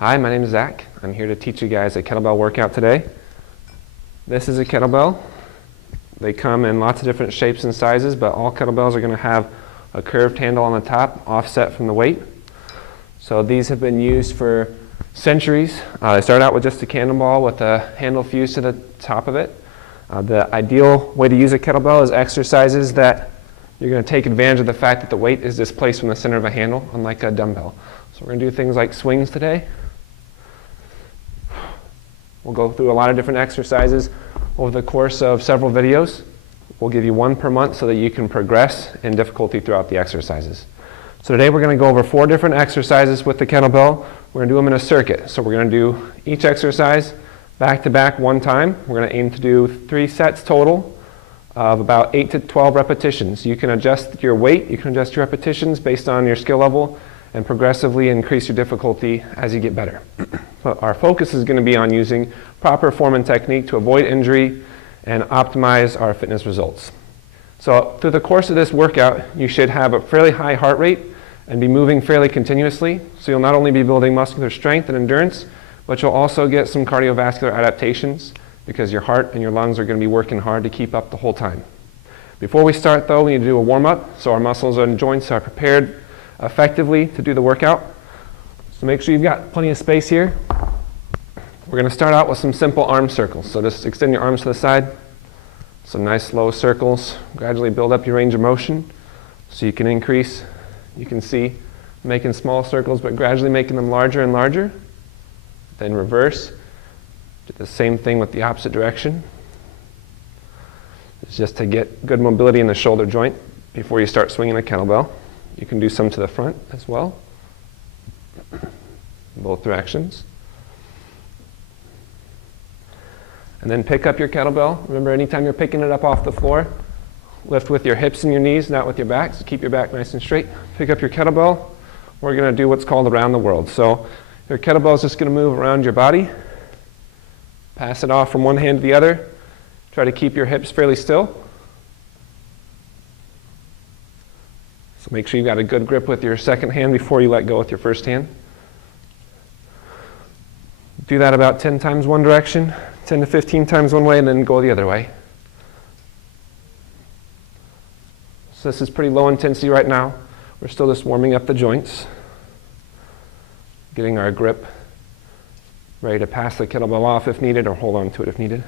Hi, my name is Zach. I'm here to teach you guys a kettlebell workout today. This is a kettlebell. They come in lots of different shapes and sizes, but all kettlebells are going to have a curved handle on the top, offset from the weight. So these have been used for centuries. They start out with just a cannonball with a handle fused to the top of it. The ideal way to use a kettlebell is exercises that you're going to take advantage of the fact that the weight is displaced from the center of a handle, unlike a dumbbell. So we're going to do things like swings today. We'll go through a lot of different exercises over the course of several videos. We'll give you one per month so that you can progress in difficulty throughout the exercises. So today we're going to go over 4 different exercises with the kettlebell. We're going to do them in a circuit. So we're going to do each exercise back to back one time. We're going to aim to do 3 sets total of about 8 to 12 repetitions. You can adjust your weight, you can adjust your repetitions based on your skill level, and progressively increase your difficulty as you get better. But our focus is going to be on using proper form and technique to avoid injury and optimize our fitness results. So through the course of this workout, you should have a fairly high heart rate and be moving fairly continuously. So you'll not only be building muscular strength and endurance, but you'll also get some cardiovascular adaptations because your heart and your lungs are going to be working hard to keep up the whole time. Before we start though, we need to do a warm-up so our muscles and joints are prepared effectively to do the workout. So make sure you've got plenty of space here. We're going to start out with some simple arm circles. So just extend your arms to the side. Some nice slow circles. Gradually build up your range of motion so you can increase. You can see making small circles but gradually making them larger and larger. Then reverse. Do the same thing with the opposite direction. It's just to get good mobility in the shoulder joint before you start swinging a kettlebell. You can do some to the front as well, both directions. And then pick up your kettlebell. Remember, anytime you're picking it up off the floor, lift with your hips and your knees, not with your back, so keep your back nice and straight. Pick up your kettlebell. We're going to do what's called around the world. So your kettlebell is just going to move around your body. Pass it off from one hand to the other. Try to keep your hips fairly still. So make sure you've got a good grip with your second hand before you let go with your first hand. Do that about 10 times one direction, 10 to 15 times one way, and then go the other way. So this is pretty low intensity right now. We're still just warming up the joints, getting our grip ready to pass the kettlebell off if needed or hold on to it if needed.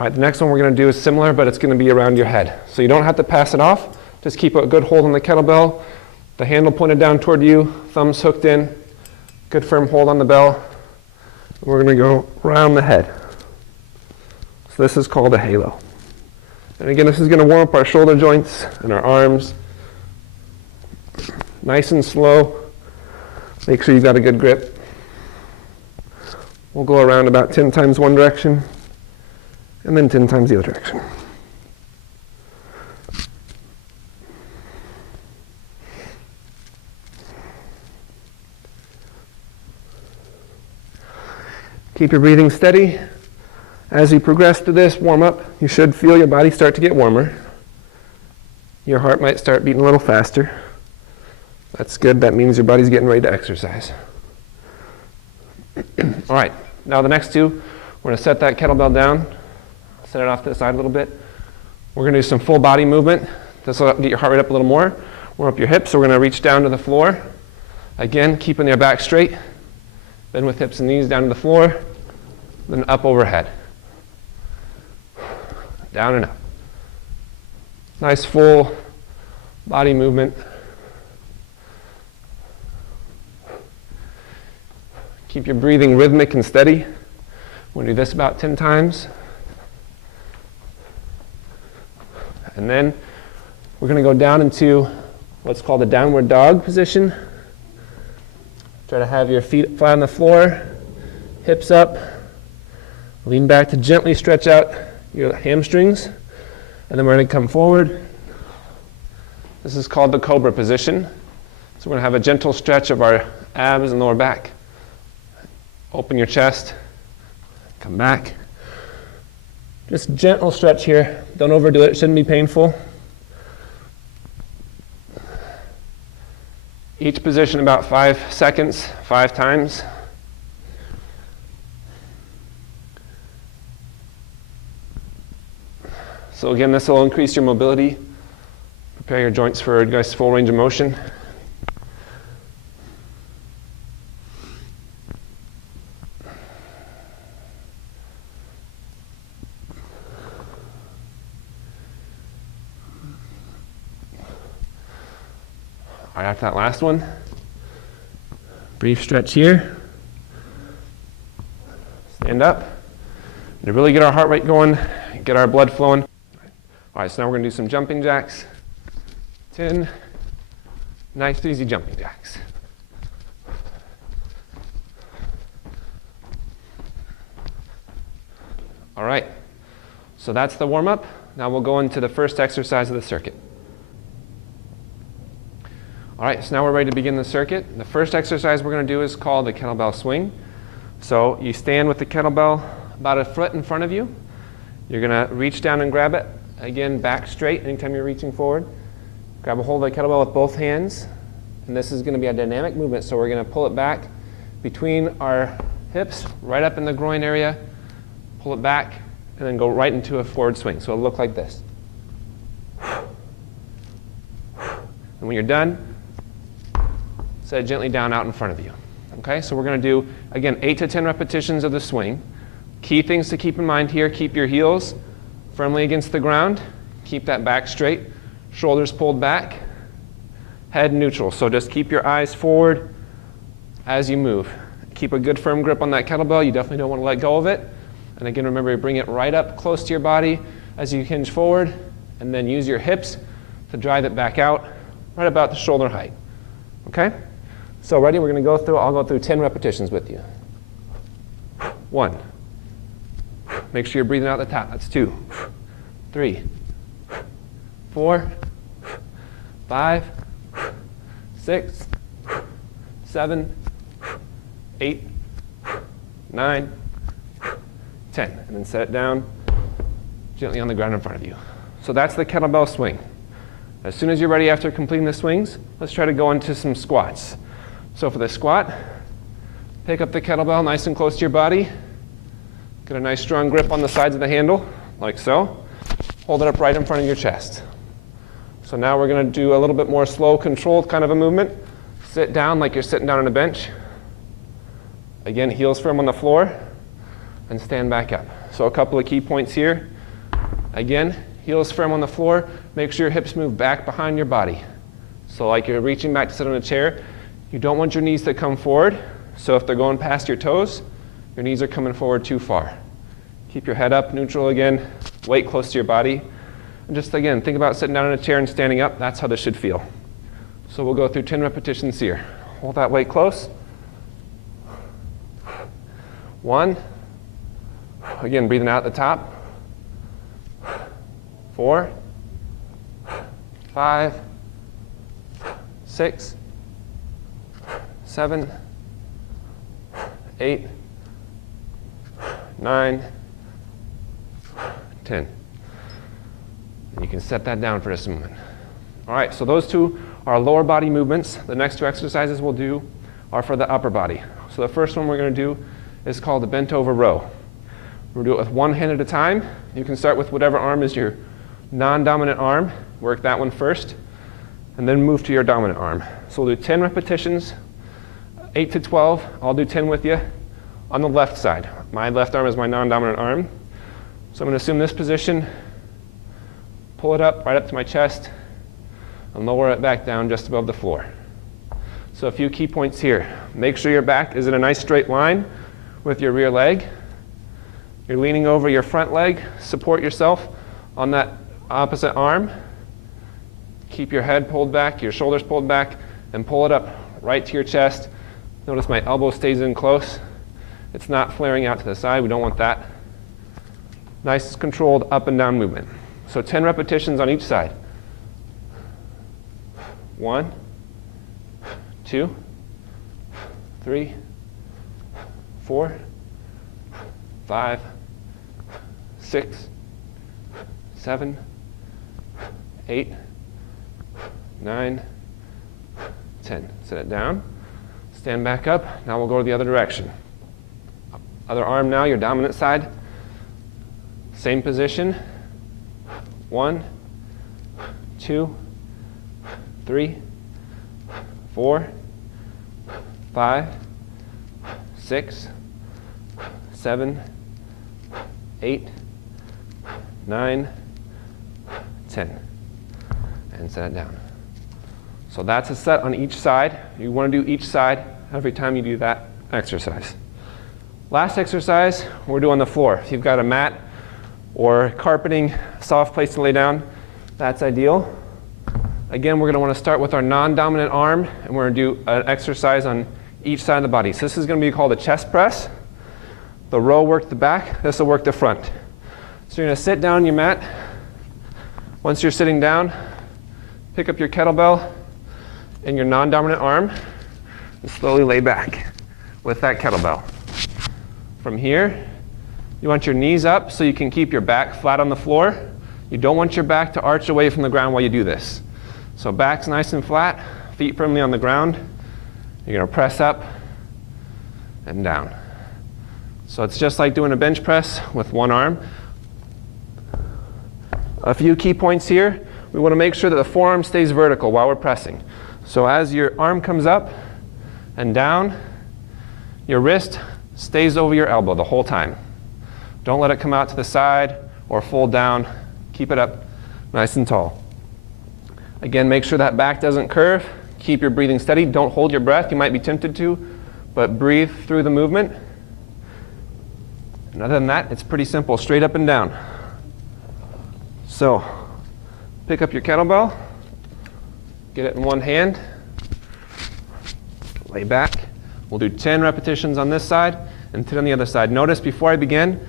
All right, the next one we're going to do is similar, but it's going to be around your head. So you don't have to pass it off. Just keep a good hold on the kettlebell, the handle pointed down toward you, thumbs hooked in, good firm hold on the bell. We're going to go around the head. So this is called a halo. And again, this is going to warm up our shoulder joints and our arms. Nice and slow. Make sure you've got a good grip. We'll go around about 10 times one direction and then 10 times the other direction. Keep your breathing steady. As you progress through this warm-up, you should feel your body start to get warmer. Your heart might start beating a little faster. That's good. That means your body's getting ready to exercise. All right. Now the next 2, we're going to set that kettlebell down. Set it off to the side a little bit. We're going to do some full body movement. This will get your heart rate up a little more. Warm up your hips. So we're going to reach down to the floor. Again, keeping your back straight. Bend with hips and knees down to the floor, then up overhead. Down and up. Nice full body movement. Keep your breathing rhythmic and steady. We're going to do this about 10 times. And then we're going to go down into what's called the downward dog position. Try to have your feet flat on the floor, hips up, lean back to gently stretch out your hamstrings, and then we're going to come forward. This is called the cobra position. So we're going to have a gentle stretch of our abs and lower back. Open your chest, come back. Just gentle stretch here. Don't overdo it, it shouldn't be painful. Each position about 5 seconds, 5 times. So again, this will increase your mobility, prepare your joints for a nice full range of motion. All right, after that last one, brief stretch here. Stand up. To really get our heart rate going, get our blood flowing. All right, so now we're going to do some jumping jacks. 10 nice, easy jumping jacks. All right, so that's the warm-up. Now we'll go into the first exercise of the circuit. All right, so now we're ready to begin the circuit. The first exercise we're going to do is called the kettlebell swing. So you stand with the kettlebell about a foot in front of you. You're going to reach down and grab it. Again, back straight anytime you're reaching forward. Grab a hold of the kettlebell with both hands. And this is going to be a dynamic movement, so we're going to pull it back between our hips, right up in the groin area, pull it back, and then go right into a forward swing. So it'll look like this. And when you're done, set it gently down out in front of you. Okay, so we're going to do, again, 8 to 10 repetitions of the swing. Key things to keep in mind here: keep your heels firmly against the ground, keep that back straight, shoulders pulled back, head neutral. So just keep your eyes forward as you move. Keep a good firm grip on that kettlebell. You definitely don't want to let go of it. And again, remember to bring it right up close to your body as you hinge forward, and then use your hips to drive it back out right about the shoulder height. Okay? So ready? We're going to go through, I'll go through 10 repetitions with you. 1. Make sure you're breathing out the top. That's 2. 3. 4. 5. 6. 7. 8. 9. 10. And then set it down gently on the ground in front of you. So that's the kettlebell swing. As soon as you're ready after completing the swings, let's try to go into some squats. So for the squat, pick up the kettlebell nice and close to your body. Get a nice strong grip on the sides of the handle, like so. Hold it up right in front of your chest. So now we're going to do a little bit more slow, controlled kind of a movement. Sit down like you're sitting down on a bench. Again, heels firm on the floor, and stand back up. So a couple of key points here. Again, heels firm on the floor. Make sure your hips move back behind your body. So like you're reaching back to sit on a chair, you don't want your knees to come forward. So if they're going past your toes, your knees are coming forward too far. Keep your head up, neutral again, weight close to your body. And just again, think about sitting down in a chair and standing up. That's how this should feel. So we'll go through 10 repetitions here. Hold that weight close. 1. Again, breathing out at the top. 4. 5. 6. 7. 8. 9. 10. And you can set that down for just a moment. All right, so those two are lower body movements. The next 2 exercises we'll do are for the upper body. So the first one we're going to do is called the bent over row. We'll do it with one hand at a time. You can start with whatever arm is your non-dominant arm. Work that one first, and then move to your dominant arm. So we'll do 10 repetitions, 8 to 12. I'll do 10 with you on the left side. My left arm is my non-dominant arm. So I'm going to assume this position, pull it up right up to my chest, and lower it back down just above the floor. So a few key points here. Make sure your back is in a nice straight line with your rear leg. You're leaning over your front leg. Support yourself on that opposite arm. Keep your head pulled back, your shoulders pulled back, and pull it up right to your chest. Notice my elbow stays in close. It's not flaring out to the side. We don't want that. Nice controlled up and down movement. So 10 repetitions on each side. 1, 2, 3, 4, 5, 6, 7, 8, 9, 10. Set it down. Stand back up. Now we'll go to the other direction. Other arm now, your dominant side. Same position. 1, 2, 3, 4, 5, 6, 7, 8, 9, 10. And set it down. So that's a set on each side. You want to do each side every time you do that exercise. Last exercise, we're doing on the floor. If you've got a mat or carpeting, soft place to lay down, that's ideal. Again, we're going to want to start with our non-dominant arm, and we're going to do an exercise on each side of the body. So this is going to be called a chest press. The row work the back, this will work the front. So you're going to sit down on your mat. Once you're sitting down, pick up your kettlebell and your non-dominant arm and slowly lay back with that kettlebell. From here, you want your knees up so you can keep your back flat on the floor. You don't want your back to arch away from the ground while you do this. So back's nice and flat, feet firmly on the ground. You're going to press up and down. So it's just like doing a bench press with one arm. A few key points here. We want to make sure that the forearm stays vertical while we're pressing. So as your arm comes up and down, your wrist stays over your elbow the whole time. Don't let it come out to the side or fold down. Keep it up nice and tall. Again, make sure that back doesn't curve. Keep your breathing steady. Don't hold your breath. You might be tempted to, but breathe through the movement. And other than that, it's pretty simple, straight up and down. So, pick up your kettlebell, get it in one hand, lay back. We'll do 10 repetitions on this side and 10 on the other side. Notice before I begin,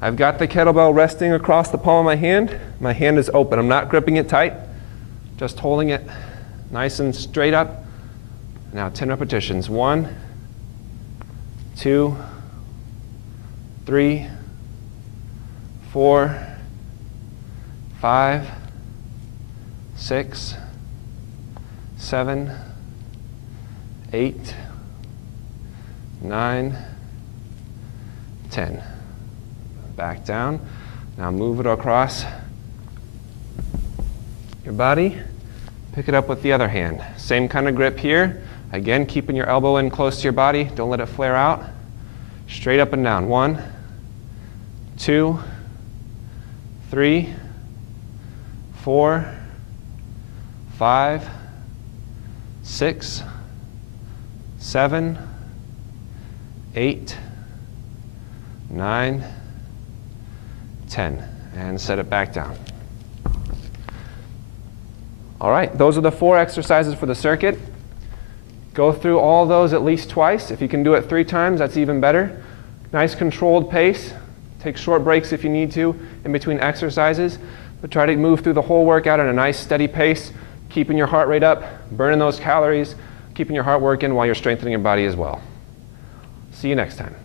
I've got the kettlebell resting across the palm of my hand. My hand is open. I'm not gripping it tight, just holding it nice and straight up. Now 10 repetitions. 1, 2, 3, 4, 5, 6, 7, 8, 9, 10. Back down. Now move it across your body. Pick it up with the other hand. Same kind of grip here. Again, keeping your elbow in close to your body. Don't let it flare out. Straight up and down. 1, 2, 3, 4, 5, 6, 7, 8, 9, 10. And set it back down. All right, those are the 4 exercises for the circuit. Go through all those at least twice. If you can do it 3 times, that's even better. Nice controlled pace. Take short breaks if you need to in between exercises, but try to move through the whole workout at a nice steady pace, keeping your heart rate up, burning those calories, keeping your heart working while you're strengthening your body as well. See you next time.